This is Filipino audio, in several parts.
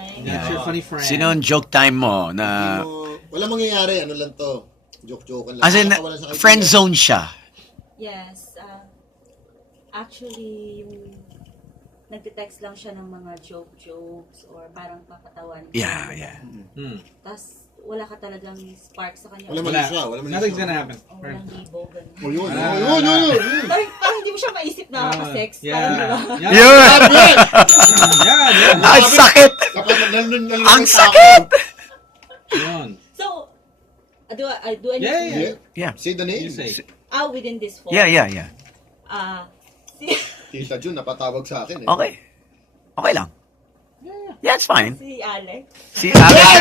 That's your funny friend. Sino ang joke time mo na... Wala mangyayari, ano lang to. Joke-joke lang. As in, Nakakawalan sa kaibigan. friend zone siya. Yes. Actually, yung nagte-text lang siya ng mga jokes or parang papatawan. Yeah, yeah. Tapos wala ka talagang spark sa kanya. Wala mali siya, wala mali Nothing's siya. gonna happen. O walang libo, ganun. Oh, yun. Parang hindi mo siya maisip na sex. Parang diba? Yeah. Yun! Yeah. Ang sakit! Kapag Ang sakit! Yun. So, do I need Yeah, to... yeah. Yeah. Say the name. You say. Within this phone. Yeah. Tita Jun, napatawag sa akin eh. Okay. Okay lang. Yeah, it's fine. Si Alex. Si Alex.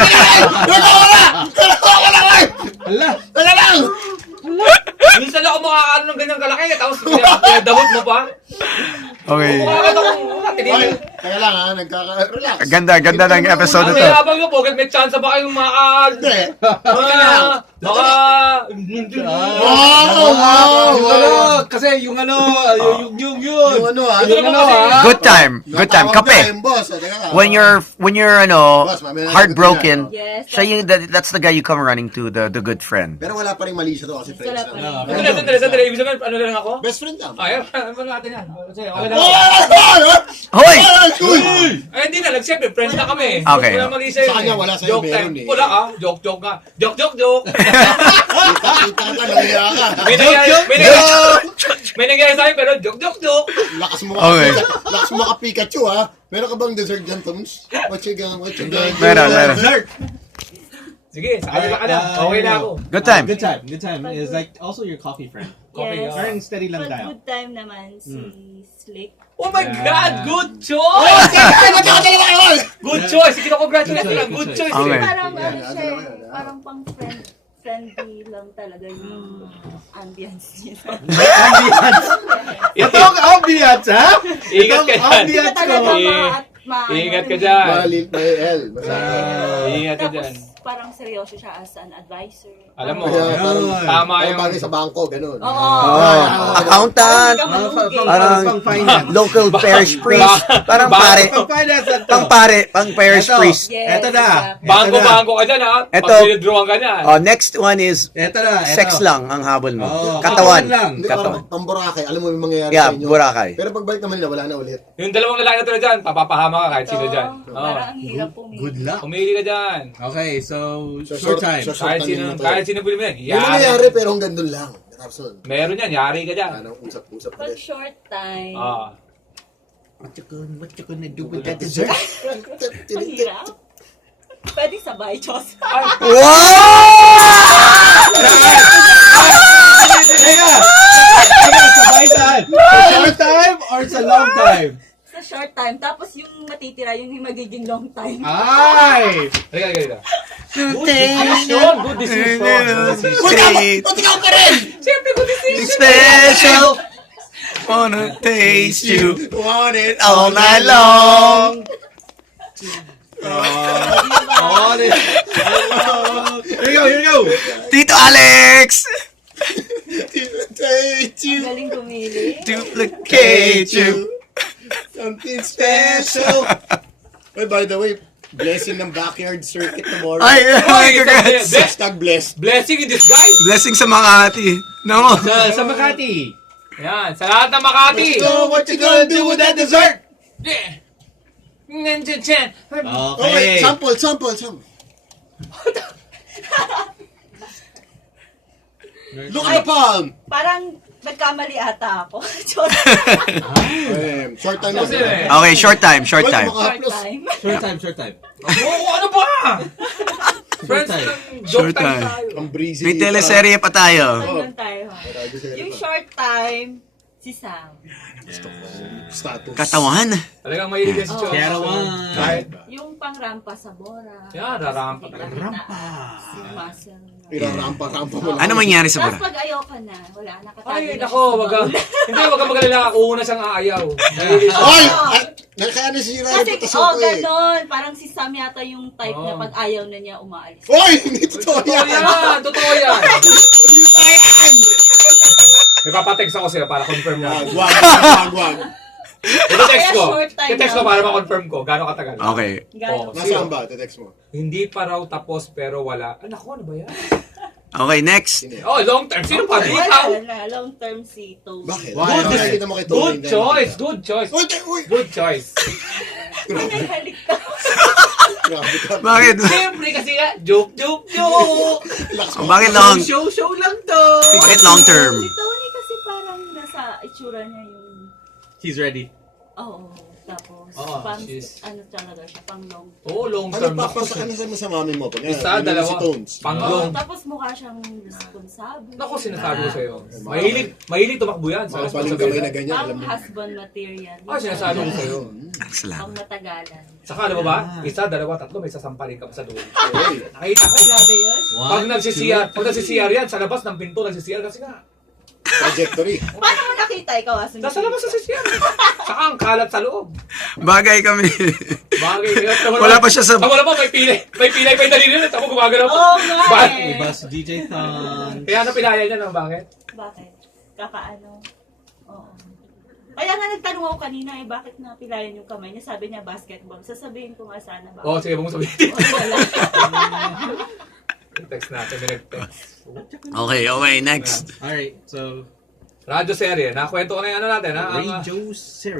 Hala! Wala lang! Minsan lang ako makakaano ng ganyang kalaki, tapos pinadahot mo pa. Okay. Makakaano akong Okay, tinigil. kaya lang ha, relax. Ganda ng episode Ang na to. mayabang nyo po, may chance ba kayong Hindi. Wow! Kasi yung yung Yung ano ha, Good time. Kape. Boss, teka lang. When you're Boss, mamaya na heartbroken, Yes. siya yung, that's the guy you come running to, the good friend. Pero wala pa rin mali siya to kasi friends Wala pa lang. rin. Sandali. Ibig sabihin, ano lang ako? Best friend lang. Ayaw, ano natin yan? Kasi okay lang. Hoy! Ay, hindi na. Siyempre, friends na kami. Okay. Wala mali sa'yo. Sa kanya, wala sa'yo, Joke meron time. eh. Wala ka. Joke nga. Joke. Kita ka, nangyaya ka. May nangyari sa'yo, pero joke. Lakas mo Okay. Lakas mo ka Pikachu ha. Meron ka bang dessert dyan, Toms? What you got? Meron. Sige, sa kanila ka na. Okay na ako. Good time. Good time. Is like also your coffee friend. Yes. Parang steady lang But tayo. good time naman si Slick. Oh my Yeah. God! Good choice! Good choice! Sige, congratulate Good lang. choice, Good good choice. Okay. Parang Yeah, ano siya, ano naman, parang pang friendly lang talaga yung ambience niya. Itong ambiance, ha? Ingat ka dyan. Hindi ka talaga Ingat ka dyan. May L. Ingat ka Tapos dyan. parang seryoso siya as an advisor. Alam mo, Kaya parang tama parang yung... bagay sa bangko, ganun. Oo. Accountant, parang Pang finance. local parish priest, parang Ba- pare, Pang finance na to. pang parish Eto. priest. Yes, Eto na. exactly. Bangko ka dyan, ha? Ito. Pag withdrawan ka dyan. Next one is Eto na. sex lang ang habol mo. Oh, Katawan. lang. Hindi, parang pang Boracay. Alam mo yung mangyayari Yeah, sa inyo. Boracay. Pero pagbalik naman nila, wala na ulit. Yung dalawang lalaki na tulad dyan, papapahama ka kahit sino dyan. Parang ang hirap pumili. Good luck. Umili ka dyan. Okay, so So, short time. so, Kahit sino pili mo yan. Yung mangyayari, pero hanggang doon lang. Tapos nun, Meron yan, yari ka dyan. anong usap-usap Pag ulit. short time, What you gonna do with that dessert? ang hirap. Pwede sabay, Diyos. Teka! Sabay saan? Short time or sa long time? Sa short time, tapos yung matitira, yung magiging long time. Ay! Halika. Good decision. Good decision. Sweet, ikaw ka rin! Siyempre, good decision. special, wanna taste you Want it all night long. Here you go! Tito Alex, Take you, Galing pumili. duplicate you. something special. Hey, by the way, blessing ng backyard circuit tomorrow. Ay, congrats. Hashtag blessed. Blessing in disguise. Blessing sa Makati. No. Sa Makati. Yan, sa lahat ng Makati. So, what you gonna do with that dessert? Yeah. Nandiyan dyan. Okay, sample. Look at the palm. Parang nagkamali ata ako. Diyos. Short time Kasi eh. Okay, short time. Short Makahaplos. time. Short time. Oo, ano ba? Friends, time. Short joke time time. tayo. Ang breezy. May dito, teleserye pa tayo. Hanggang tayo. Yung short time, si Sam. Status. Katawan. Talagang mahilig yan si Chos. Kerawan. Kahit, Yung pangrampa sa Bora. Yan, rarampa. Si Muscle. Irarampa-rampa mo lang. Ano mangyari sa Tapos Bura? pag ayoko na, wala, nakatago Ay, na nako, wag ka. Hindi, wag ka magalala. Una siyang aayaw. Mahilig siya. Ay! Kaya nasira yung Kasi, patasok ko eh. ganon. Parang si Sam yata yung type na Oo. pag ayaw na niya, umaalis. Hoy! Hindi totoo Totoo yan! yan, totoo yan. Hindi tayo yan! May papatext ako sa'yo para confirm mo. Wag. Ito-text ko. Kaya short time Ito-text ko lang. para ma-confirm ko. Gano'ng katagal. Okay. Gano'n. Nasaan ba? Te-text mo. Hindi pa raw tapos pero wala. Anak ko, ano ba yan? Okay, next. Sino yan? Oh, long term. Sino pa? Di ikaw? Wala na, long term si Toby. Bakit? Why? Bakit Okay. nakikita mo kay Tony? Good choice. Good choice. Uy, uy! Good choice. May halik ka. Grabe ka. Bakit? Siyempre kasi nga, joke. Lakas mo. Bakit long? Show lang to! Bakit long term? Si Tony kasi parang nasa itsura niya yung... He's ready. Oo. Tapos, Oo, pang, she's- ano talaga siya, pang long. Oo, long Ano term. pa ano sa mami mo? Pag Isa, yun dalawa. Si Tones. Pang Oo, long. tapos mukha siyang responsable. Naku, sinasabi ko sa'yo. Mahilig tumakbo yan sa Mga paling kamay na responsibility. ganyan, alam Pang mo. husband material. Sinasabi ko sa'yo. Excellent. Pang matagalan. Saka alam mo ba? Isa, dalawa, tatlo, may sasampalin ka pa sa dulo. Uy, Nakita ko. Grabe yun. Pag nagsisiyar yan, sa labas ng pinto nagsisiyar kasi nga. trajectory. Paano mo nakita ikaw? Asan Nasa labas nagsisiyar. Saka ang kalat sa loob. Bagay kami. Bagay. Wala pa siya sa... Wala pa, may pilay pa yung dalili nun. Ako gumagalaw pa. Oo nga Ba- eh. Iba si DJ Thon. Kaya napilaya niya ng bakit? Bakit? Kakaano? Oo. Kaya nga nagtanong ako kanina eh, bakit napilayan yung kamay niya? Sabi niya basketball. Sasabihin ko nga sana ba? Oo, sige, huwag mo sabihin. Wala. Text natin, may nag-text. Okay, next. Alright, so Radyo serye. Nakakwento ko na yung ano natin, ha? Ang, Radio Series.